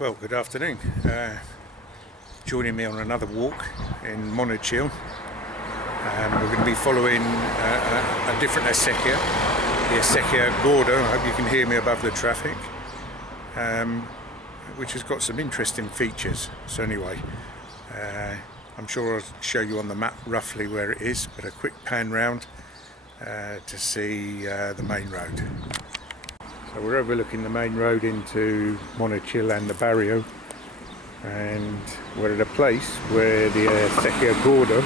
Well, good afternoon. Joining me on another walk in Monachil. We're going to be following a different acequia, the Acequia Gorda. I hope you can hear me above the traffic, which has got some interesting features. So anyway, I'm sure I'll show you on the map roughly where it is, but a quick pan round to see the main road. So we're overlooking the main road into Monachil and the barrio, and we're at a place where the Acequia Gorda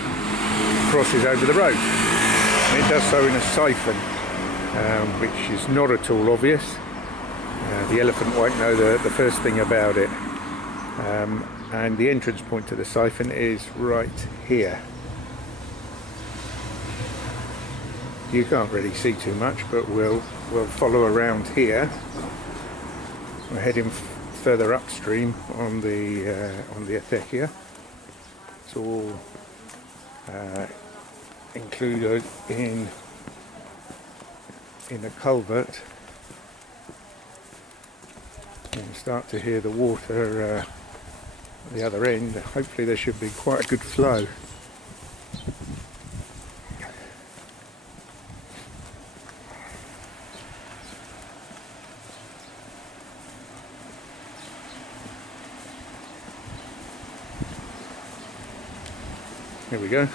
crosses over the road. And it does so in a siphon, which is not at all obvious. The elephant won't know the first thing about it. And the entrance point to the siphon is right here. You can't really see too much, but we'll follow around here. We're heading further upstream on the Acequia. It's all included in a culvert. You can start to hear the water at the other end. Hopefully there should be quite a good flow. Here we go.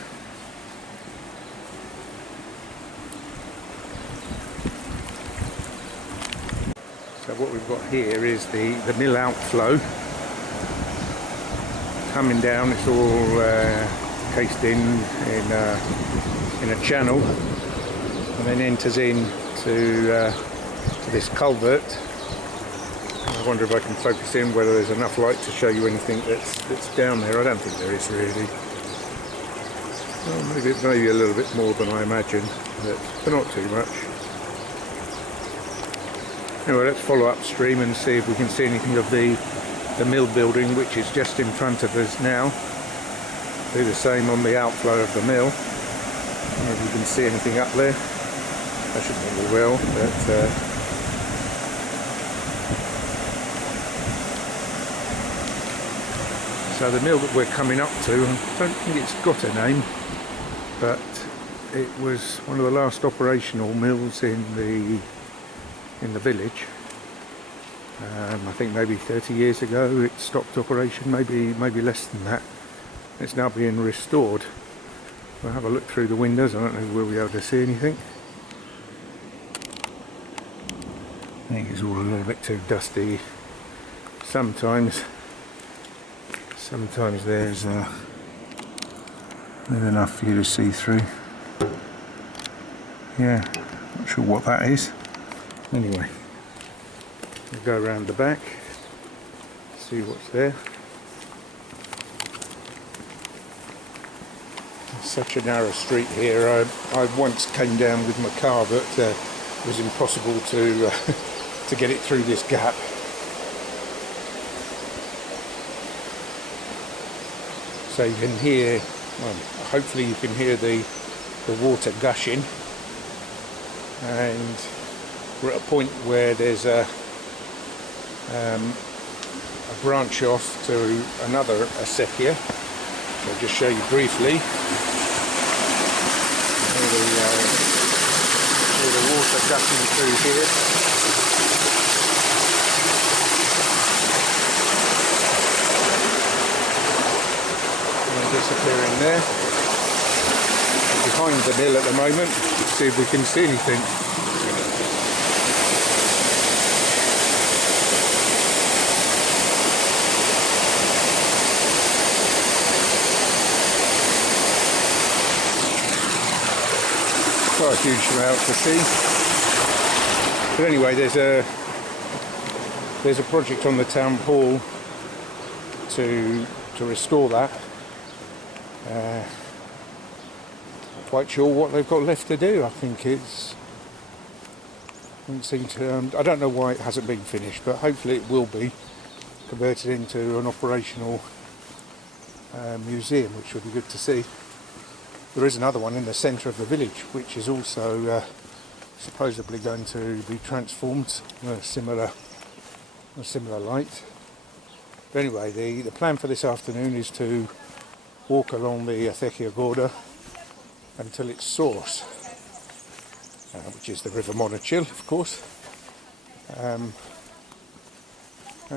So what we've got here is the mill outflow coming down. It's all cased in a channel, and then enters into this culvert. I wonder if I can focus in whether there's enough light to show you anything that's down there. I don't think there is really. Well, maybe a little bit more than I imagined, but not too much. Anyway, let's follow upstream and see if we can see anything of the mill building, which is just in front of us now. Do the same on the outflow of the mill. I don't know if you can see anything up there. I should think we will, but so the mill that we're coming up to, I don't think it's got a name, but it was one of the last operational mills in the village. I think maybe 30 years ago it stopped operation, maybe less than that. It's now being restored. We'll have a look through the windows. I don't know if we'll be able to see anything. I think it's all a little bit too dusty. Sometimes there's enough for you to see through. Yeah, not sure what that is. Anyway, we'll go around the back, see what's there. It's such a narrow street here. I once came down with my car, but it was impossible to to get it through this gap. So you can hear, well, hopefully you can hear the water gushing, and we're at a point where there's a branch off to another acequia. So I'll just show you briefly. Hear the water gushing through here. Disappearing there. Behind the mill at the moment. Let's see if we can see anything. Quite a huge amount to see. But anyway, there's a project on the town hall to restore that. Not quite sure what they've got left to do. I think I don't know why it hasn't been finished, but hopefully it will be converted into an operational museum, which will be good to see. There is another one in the centre of the village, which is also supposedly going to be transformed in a similar light. But anyway, the plan for this afternoon is to walk along the Acequia Gorda until its source, which is the River Monachil, of course. And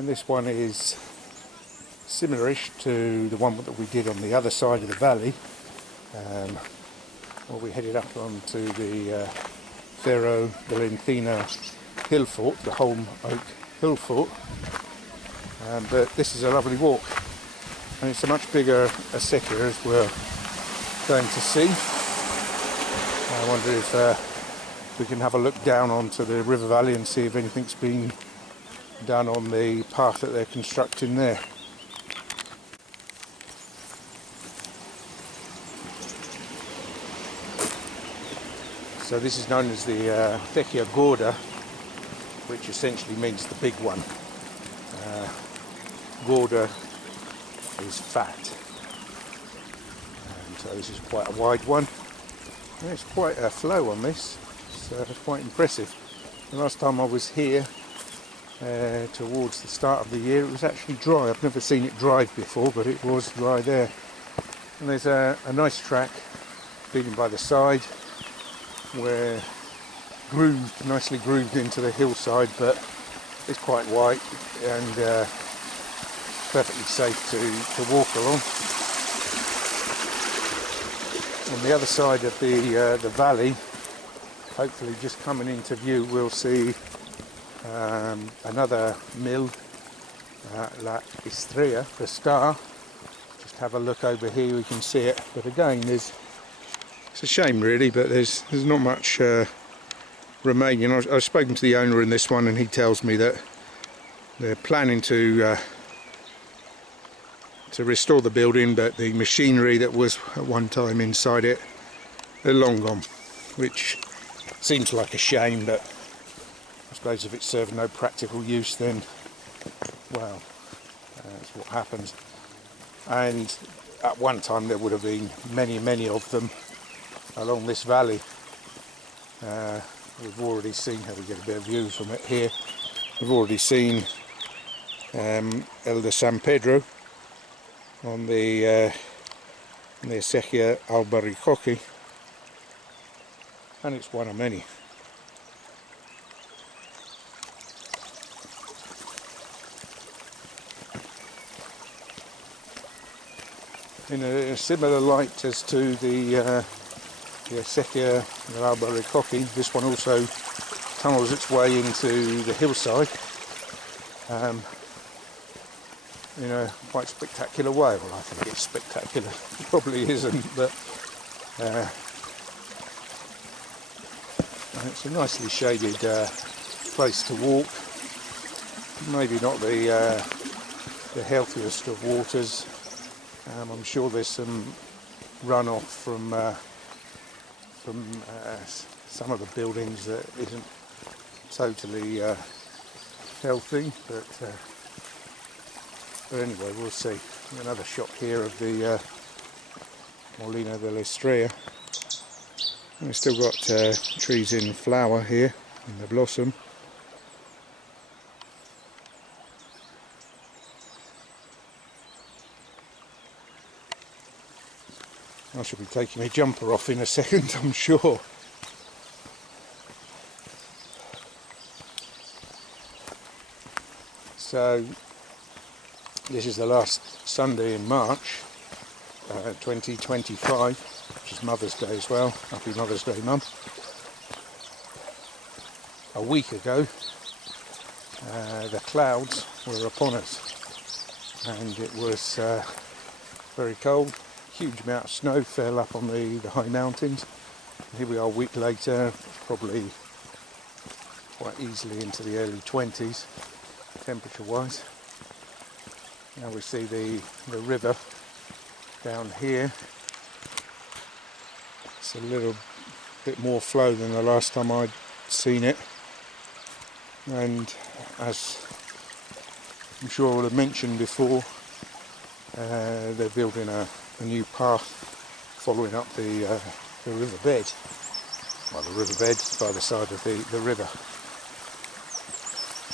this one is similar-ish to the one that we did on the other side of the valley, where we headed up onto the Cerro del Encino hill fort, the Holm Oak hill fort. But this is a lovely walk, and it's a much bigger acequia as we're going to see. I wonder if we can have a look down onto the river valley and see if anything's been done on the path that they're constructing there. So this is known as the Acequia Gorda, which essentially means the big one. Gorda is fat, and so this is quite a wide one. And there's quite a flow on this, so it's quite impressive. The last time I was here, towards the start of the year, it was actually dry. I've never seen it dry before, but it was dry there. And there's a nice track leading by the side, where nicely grooved into the hillside, but it's quite wide and perfectly safe to walk along. On the other side of the valley, hopefully just coming into view, we'll see another mill, La Estrella, the Star. Just have a look over here, we can see it. But again, it's a shame really, but there's not much remaining. I've spoken to the owner in this one, and he tells me that they're planning to restore the building, but the machinery that was at one time inside it, they're long gone, which seems like a shame, but I suppose if it served no practical use, then well, that's what happens. And at one time there would have been many of them along this valley. We've already seen, how we get a bit of view from it here, we've already seen El de San Pedro on the Acequia Albaricoque, and it's one of many. In a similar light as to the Acequia Albaricoque, this one also tunnels its way into the hillside in a quite spectacular way. Well, I think it's spectacular. It probably isn't, but it's a nicely shaded place to walk. Maybe not the healthiest of waters. I'm sure there's some runoff from some of the buildings that isn't totally healthy, but anyway, we'll see. Another shot here of the Molino de la Estrella. And we've still got trees in flower here, in the blossom. I shall be taking my jumper off in a second, I'm sure. So this is the last Sunday in March 2025, which is Mother's Day as well. Happy Mother's Day, Mum. A week ago the clouds were upon us, and it was very cold. Huge amount of snow fell up on the high mountains. And here we are a week later, probably quite easily into the early 20s temperature wise. Now we see the river down here. It's a little bit more flow than the last time I'd seen it, and as I'm sure I would have mentioned before, they're building a new path following up the riverbed. Well, the riverbed by the side of the river.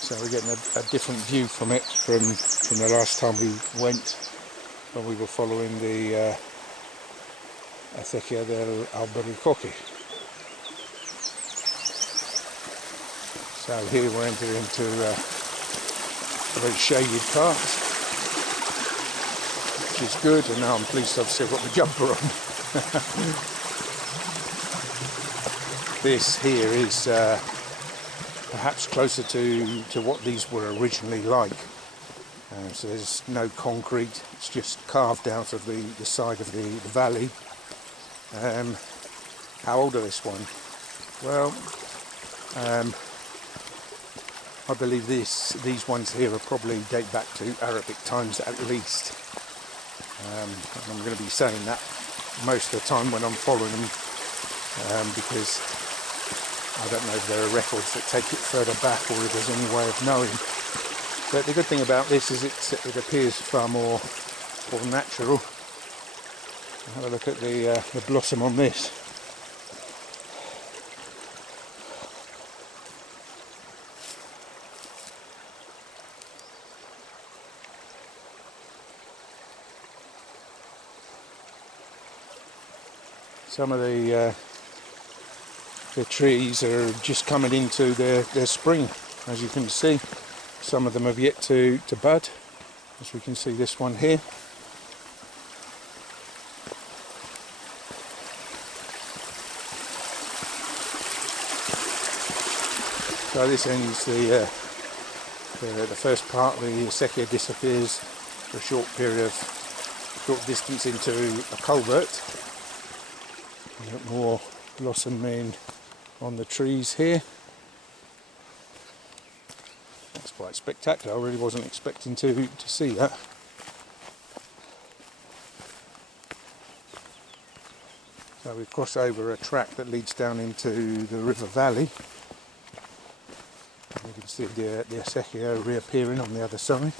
So we're getting a different view from it from the last time we went, when we were following the Acequia Gorda. So here we're entering into a very shaded part, which is good, and now I'm pleased I've still got the jumper on. This here is perhaps closer to what these were originally like. So there's no concrete, it's just carved out of the side of the valley. How old are this one? Well, I believe these ones here are probably date back to Arabic times at least. And I'm going to be saying that most of the time when I'm following them, because I don't know if there are records that take it further back or if there's any way of knowing. But the good thing about this is it appears far more natural. Have a look at the blossom on this. Some of the trees are just coming into their spring, as you can see. Some of them have yet to bud, as we can see this one here. So this ends the first part. The Acequia disappears for a short distance into a culvert. A bit more blossoming on the trees here. That's quite spectacular. I really wasn't expecting to see that. So we cross over a track that leads down into the river valley. You can see the Acequia reappearing on the other side.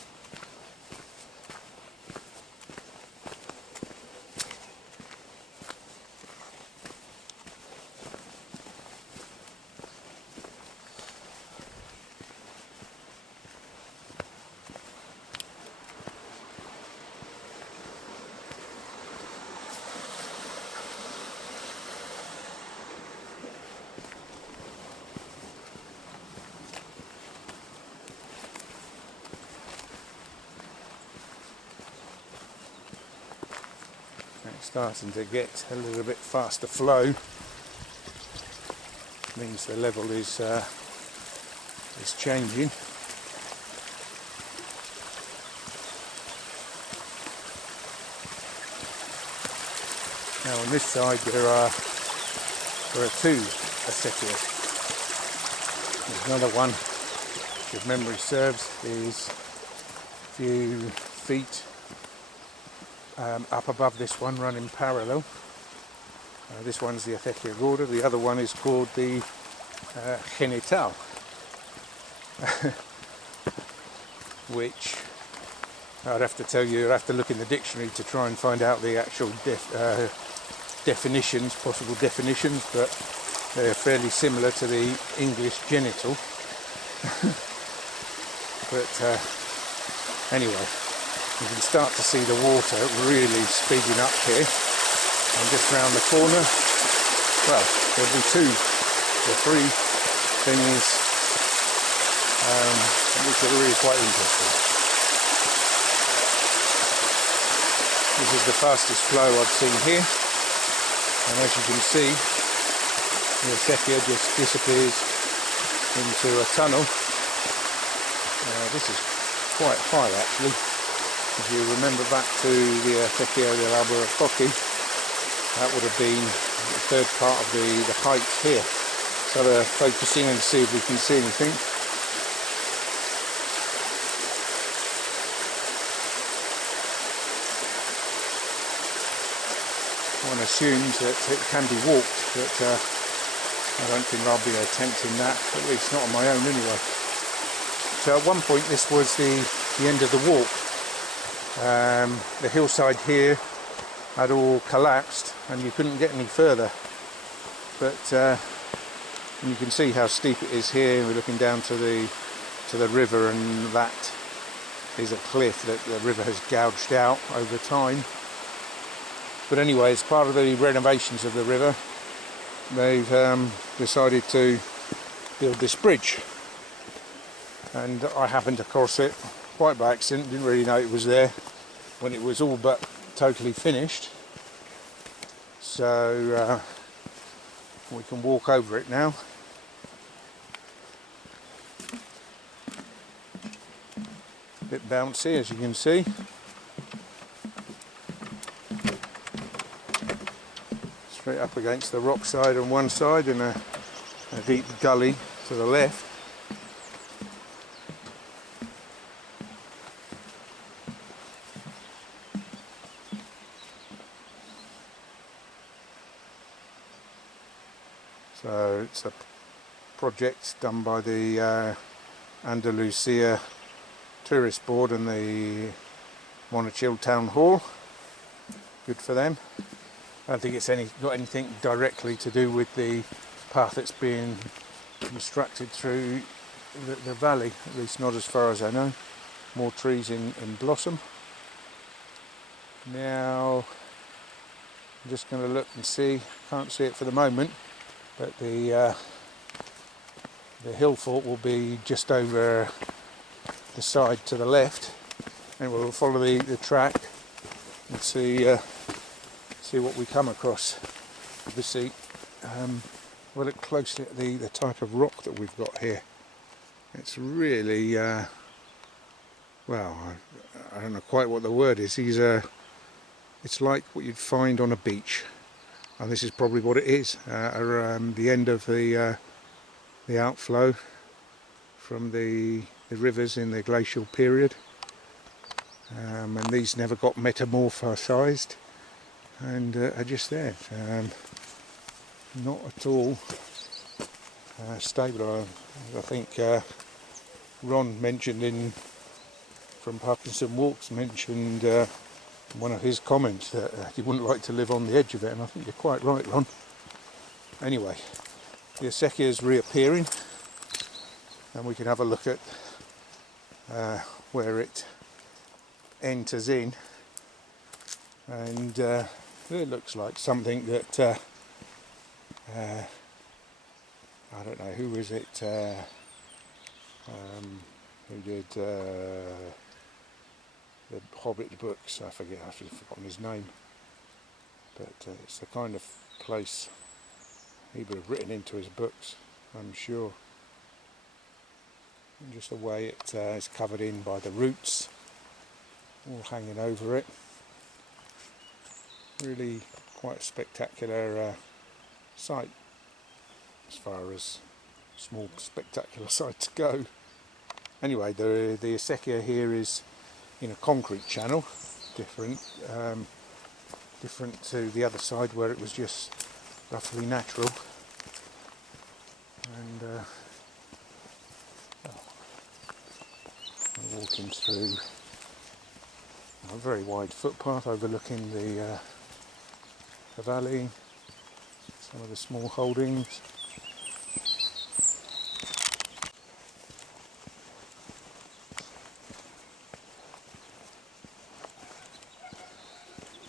It's starting to get a little bit faster flow. Means the level is changing. Now on this side there are two Acequias. There's another one, if memory serves, is a few feet up above this one, running parallel. This one's the Acequia Gorda, the other one is called the genital, which I'd have to tell you, I'd have to look in the dictionary to try and find out the actual definitions, possible definitions, but they're fairly similar to the English genital. But anyway, you can start to see the water really speeding up here, and just round the corner, well, there'll be two or three things which are really quite interesting. This is the fastest flow I've seen here, and as you can see, the Acequia just disappears into a tunnel. This is quite high actually. If you remember back to the Acequia Gorda, that would have been the third part of the height here. So we're focusing and see if we can see anything. One assumes that it can be walked, but I don't think I'll be attempting that, at least not on my own anyway. So at one point this was the end of the walk. The hillside here had all collapsed and you couldn't get any further, but you can see how steep it is here. We're looking down to the to the river, and that is a cliff that the river has gouged out over time. But anyway, as part of the renovations of the river, they've decided to build this bridge, and I happened to cross it quite by accident, didn't really know it was there when it was all but totally finished. So we can walk over it now. A bit bouncy, as you can see. Straight up against the rock side on one side and a deep gully to the left. So it's a project done by the Andalusia Tourist Board and the Monachil Town Hall. Good for them. I don't think it's got anything directly to do with the path that's being constructed through the valley, at least not as far as I know. More trees in blossom. Now I'm just going to look and see, can't see it for the moment, but the hill fort will be just over the side to the left, and we'll follow the track and see what we come across. Obviously, we'll look closely at the type of rock that we've got here. It's really, well, I don't know quite what the word is. It's like what you'd find on a beach, and this is probably what it is. Around the end of the outflow from the rivers in the glacial period, and these never got metamorphosized and are just there. Not at all stable. I think Ron mentioned from Parkinson Walks mentioned one of his comments that he wouldn't like to live on the edge of it, and I think you're quite right, Ron. Anyway, the Acequia is reappearing, and we can have a look at where it enters in, and it looks like something that I don't know, who is it who did the Hobbit books, I've forgotten his name, but it's the kind of place he would have written into his books, I'm sure. And just the way it is covered in by the roots all hanging over it. Really quite a spectacular sight, as far as small spectacular sights go. Anyway, the Acequia here is in a concrete channel, different to the other side where it was just roughly natural. And we're walking through a very wide footpath overlooking the valley, some of the small holdings.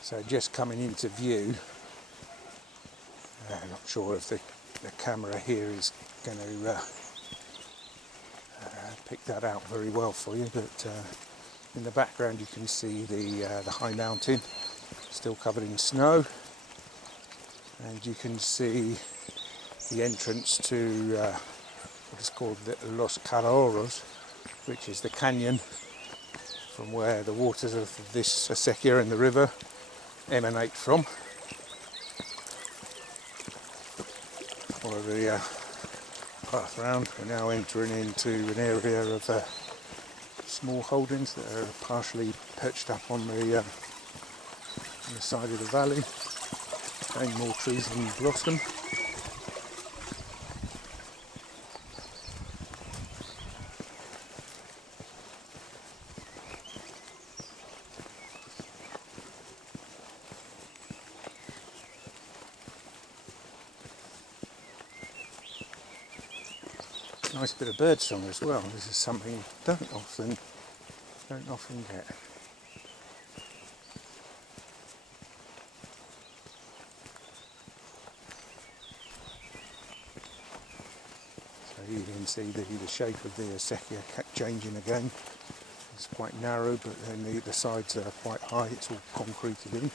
So just coming into view, I'm not sure if the camera here is going to pick that out very well for you, but in the background you can see the high mountain still covered in snow, and you can see the entrance to what is called the Los Calahorros, which is the canyon from where the waters of this Acequia in the river emanate from. Follow the path round. We're now entering into an area of small holdings that are partially perched up on the side of the valley, and more trees in blossom. Nice bit of bird song as well. This is something you don't often get. So you can see the shape of the Acequia changing again. It's quite narrow, but then the sides are quite high. It's all concreted in.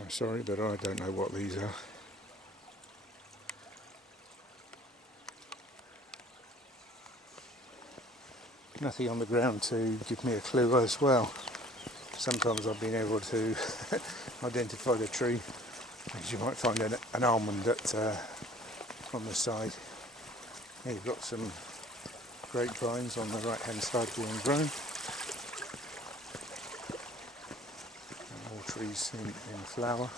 I'm sorry, but I don't know what these are. Nothing on the ground to give me a clue as well. Sometimes I've been able to identify the tree, because you might find an almond on the side. Here you've got some grapevines on the right hand side being grown. And more trees in flower.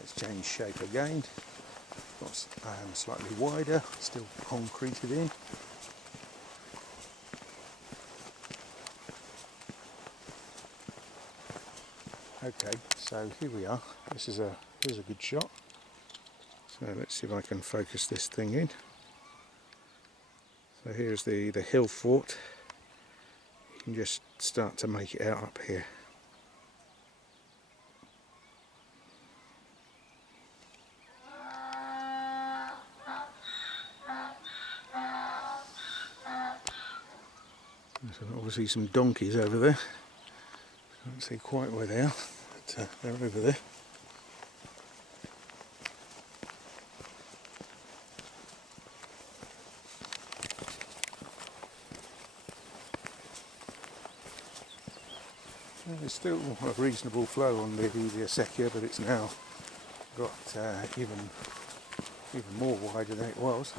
It's changed shape again, got slightly wider, still concreted in. Okay, so here we are. Here's a good shot. So let's see if I can focus this thing in. So here's the hill fort. You can just start to make it out up here. So obviously some donkeys over there. Can't see quite where they are, but they're over there. There's still a reasonable flow on the Acequia, but it's now got even more wider than it was.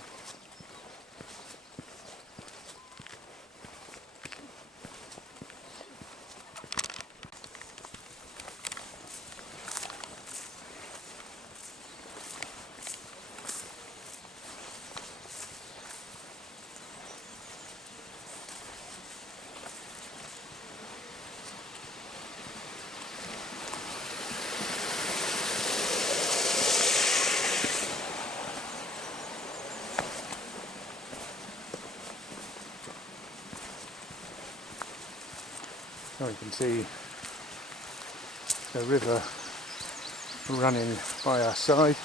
So you can see the river running by our side,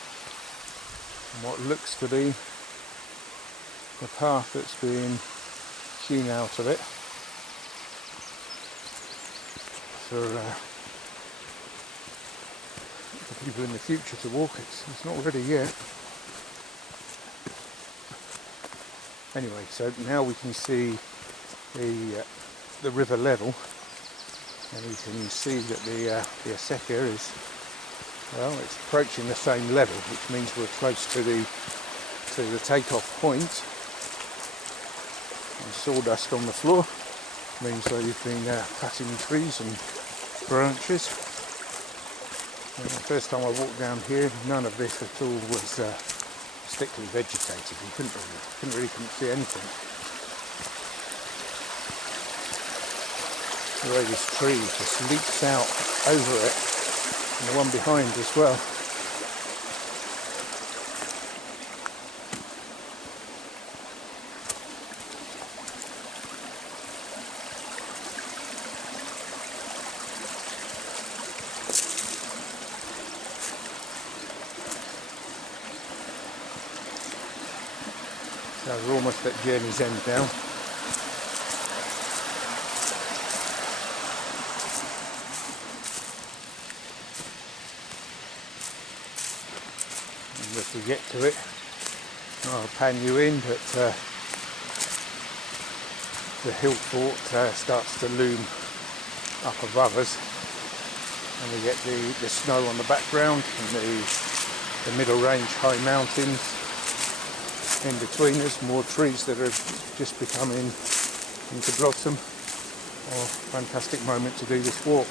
and what looks to be the path that's being hewn out of it for people in the future to walk. It's not ready yet. Anyway, so now we can see the river level. And you can see that the Acequia is, well, it's approaching the same level, which means we're close to the takeoff point. And sawdust on the floor means that you've been cutting trees and branches. And the first time I walked down here, none of this at all was thickly vegetated. You couldn't really see anything. The way this tree just leaps out over it, and the one behind as well. So we're almost at journey's end now. And if we get to it, I'll pan you in, but the hill fort starts to loom up above us, and we get the snow on the background and the middle range high mountains in between us, more trees that are just becoming into blossom. Oh, fantastic moment to do this walk.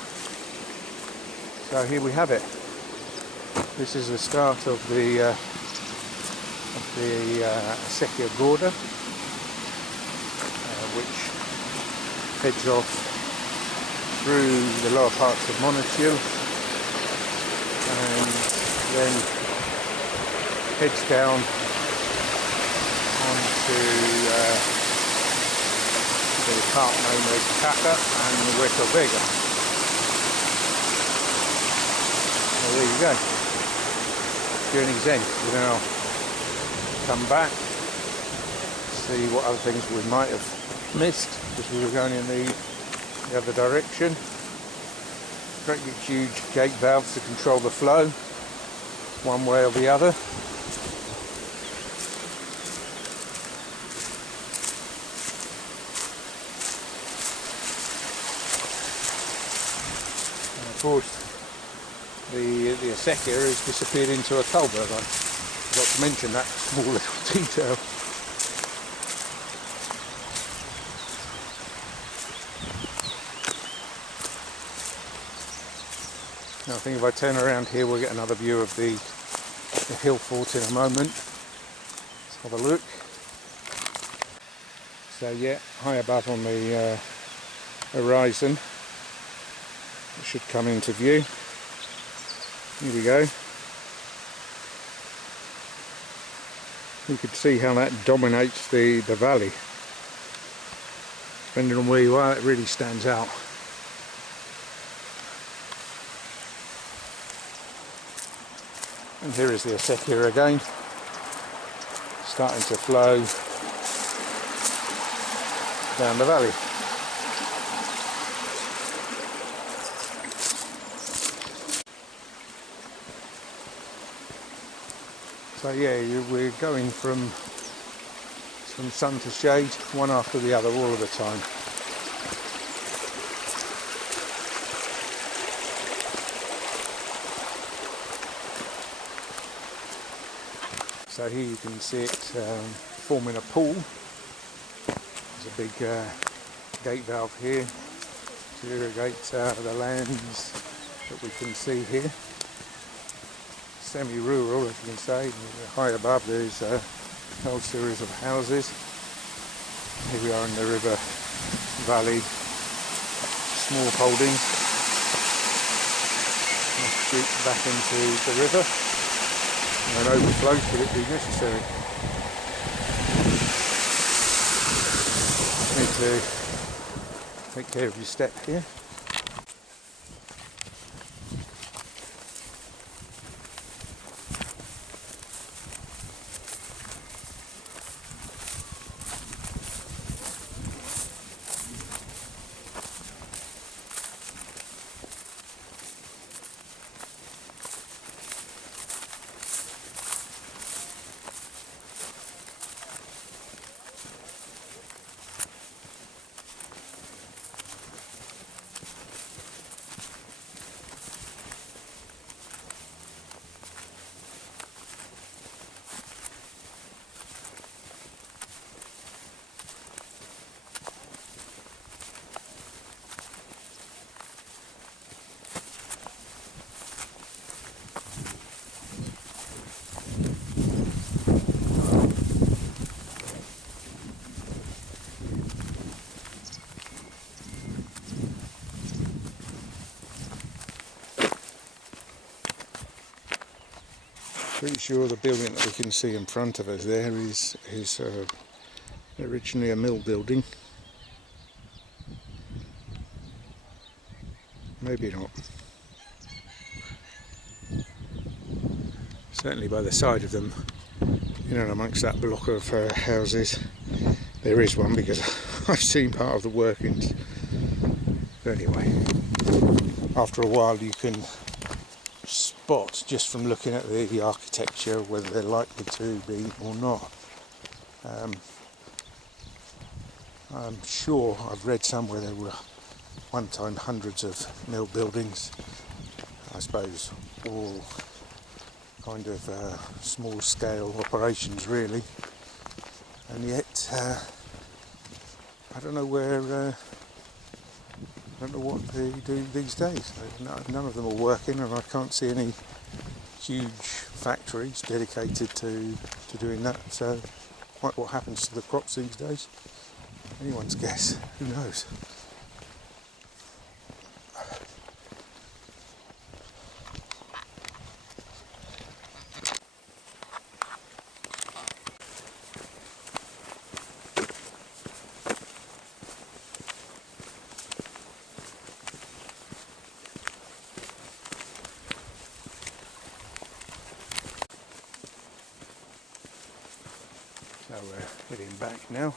So here we have it. This is the start of the Acequia Gorda, which heads off through the lower parts of Monachil and then heads down onto the part known as Tata and Vega. So there you go. Journey's end. We now come back, see what other things we might have missed because we were going in the other direction. Great big huge gate valves to control the flow one way or the other. And of course the Acequia has disappeared into a culvert. I forgot to mention that small little detail. Now I think if I turn around here we'll get another view of the hill fort in a moment. Let's have a look. So yeah, high above on the horizon, it should come into view. Here we go. You can see how that dominates the valley. Depending on where you are, it really stands out. And here is the Acequia again, starting to flow down the valley. So yeah, we're going from sun to shade, one after the other, all of the time. So here you can see it forming a pool. There's a big gate valve here to irrigate the lands that we can see here. Semi-rural, as you can say. High above there's a whole series of houses. Here we are in the river valley, small holdings. Street back into the river. And overflow should it be necessary. Need to take care of your step here. Pretty sure the building that we can see in front of us there is originally a mill building. Maybe not. Certainly by the side of them you know, amongst that block of houses. There is one because I've seen part of the workings. But anyway, after a while you can spot just from looking at the architecture whether they're likely to be or not. I'm sure I've read somewhere there were one time hundreds of mill buildings, I suppose all kind of small scale operations really, and yet I don't know where, I don't know what they do these days. None of them are working, and I can't see any huge factories dedicated to doing that. So what happens to the crops these days? Anyone's guess, who knows? So we're heading back now.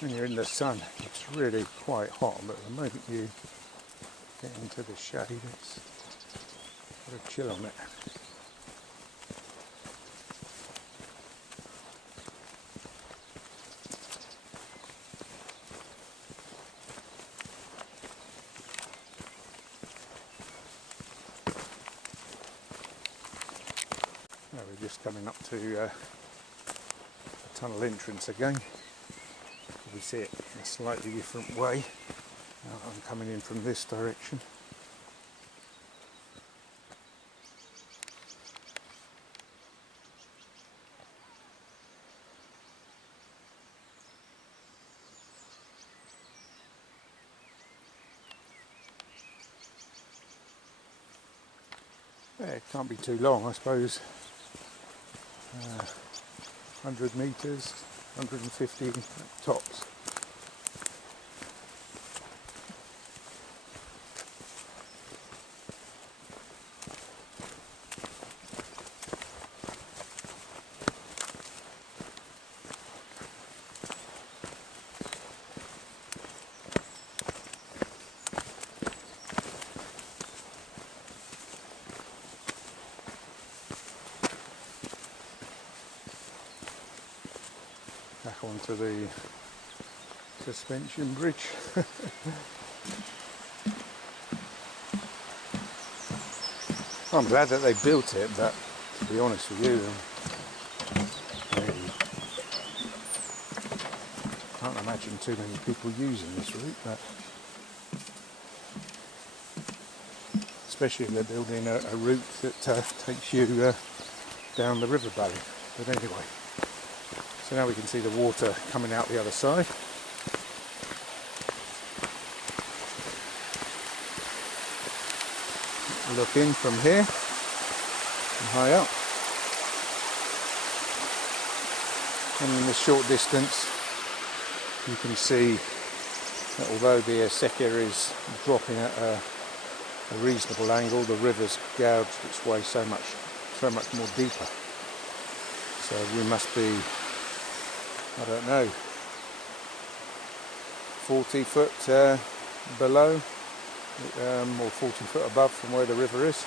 When you're in the sun, it's really quite hot, but the moment you get into the shade, it's got a chill on it. Now we're just coming up to the tunnel entrance again. We see it in a slightly different way. Now I'm coming in from this direction. Yeah, it can't be too long, I suppose. 100 metres, 150 tops. Back onto the suspension bridge. I'm glad that they built it, but to be honest with you, I can't imagine too many people using this route, but especially if they're building a route that takes you down the river valley. But anyway, so now we can see the water coming out the other side. Look in from here, from high up, and in this short distance you can see that although the Acequia is dropping at a reasonable angle, the river's gouged its way so much more deeper. So we must be, I don't know, 40 foot below, or 40 foot above from where the river is.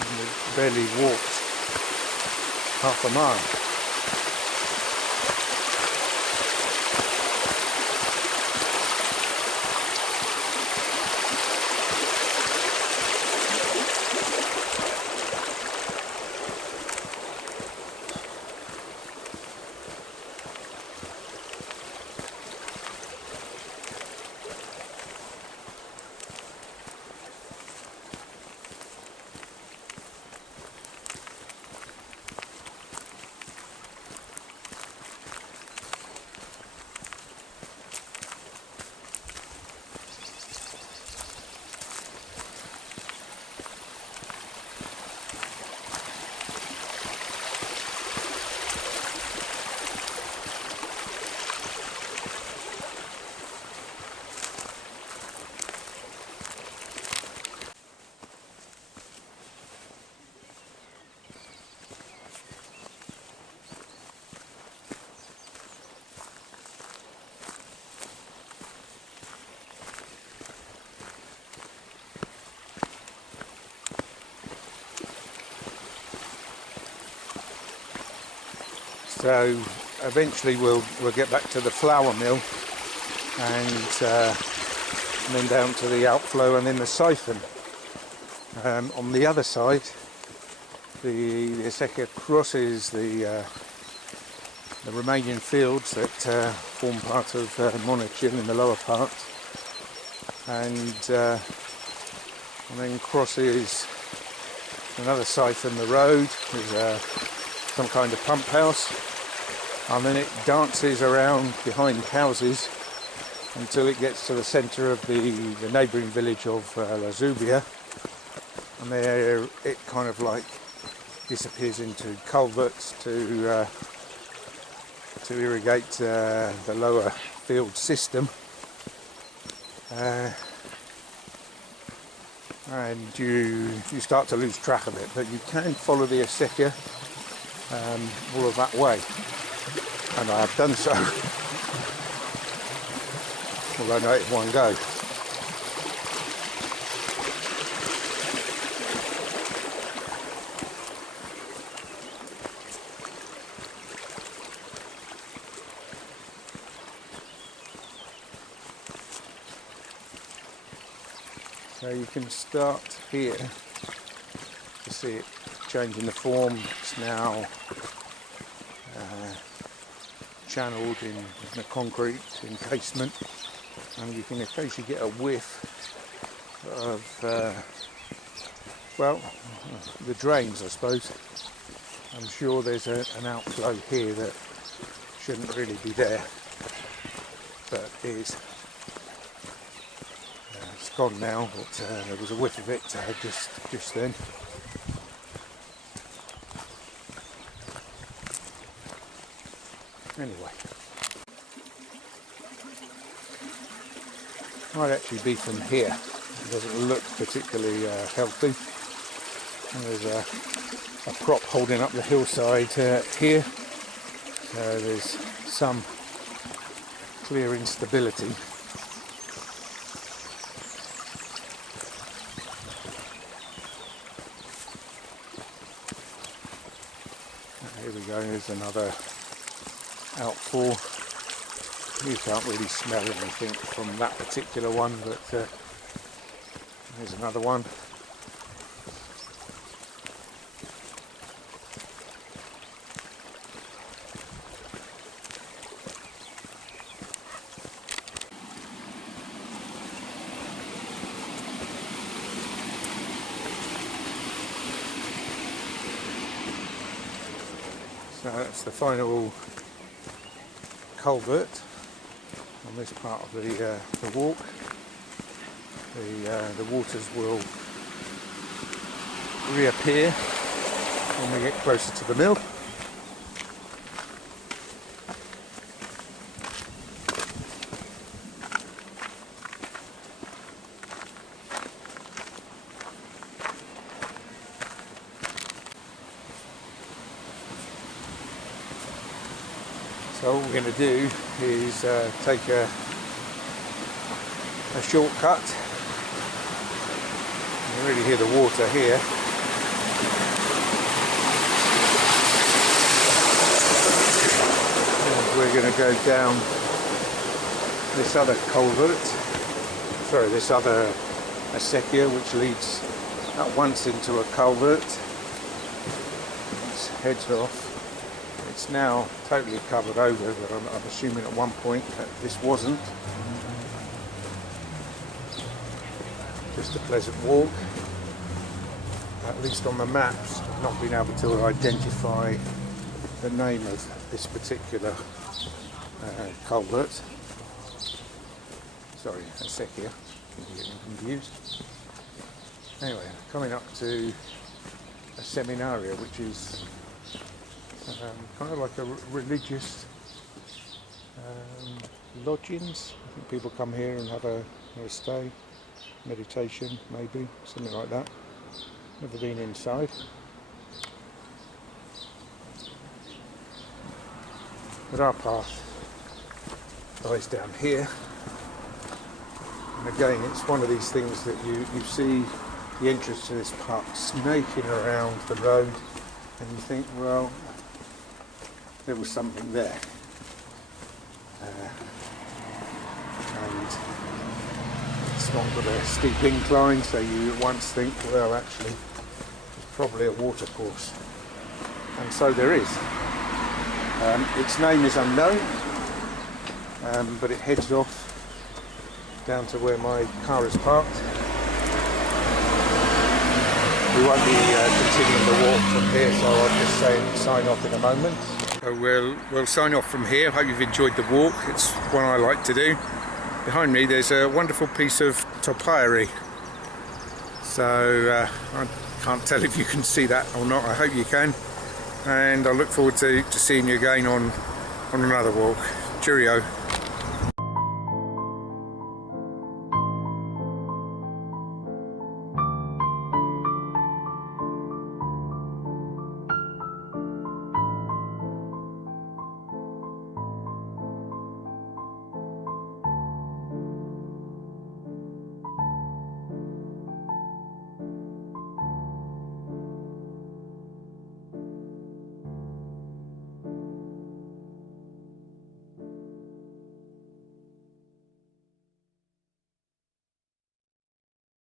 And we've barely walked half a mile. So eventually we'll get back to the flour mill and then down to the outflow and then the siphon. On the other side, the Acequia crosses the remaining fields that form part of Monachil in the lower part, and then crosses another siphon, the road, with some kind of pump house, and then it dances around behind houses until it gets to the centre of the neighbouring village of Zubia, and there it kind of like disappears into culverts to irrigate the lower field system, and you start to lose track of it, but you can follow the Acequia all of that way, and I have done so, although not in one go. So you can start here to see it changing the form. It's now channeled in a concrete encasement, and you can occasionally get a whiff of, well, the drains, I suppose. I'm sure there's an outflow here that shouldn't really be there, but is. It's gone now, but there was a whiff of it just then. Anyway, might actually be from here. It doesn't look particularly healthy. And there's a prop holding up the hillside here. So there's some clear instability. Here we go, there's another outfall. You can't really smell anything from that particular one, but there's another one. So that's the final culvert on this part of the walk. The waters will reappear when we get closer to the mill. So all we're going to do is take a shortcut. You can really hear the water here. And we're going to go down this other culvert, sorry, this other acequia, which leads at once into a culvert. It heads off. It's now totally covered over, but I'm assuming at one point that this wasn't. Just a pleasant walk. At least on the maps, I've not been able to identify the name of this particular culvert. Sorry, acequia. I'm getting confused. Anyway, coming up to a seminaria, which is kind of like a religious lodgings. I think people come here and have a stay, meditation maybe, something like that. Never been inside. But our path lies down here. And again, it's one of these things that you see the entrance to this park snaking around the road, and you think, well, there was something there. And it's not got a steep incline, so you at once think, well, actually it's probably a watercourse, and so there is. Its name is unknown, but it heads off down to where my car is parked. We won't be continuing the walk from here, so I'll just sign off in a moment. So we'll sign off from here. Hope you've enjoyed the walk. It's one I like to do. Behind me there's a wonderful piece of topiary. So I can't tell if you can see that or not. I hope you can. And I look forward to seeing you again on another walk. Cheerio.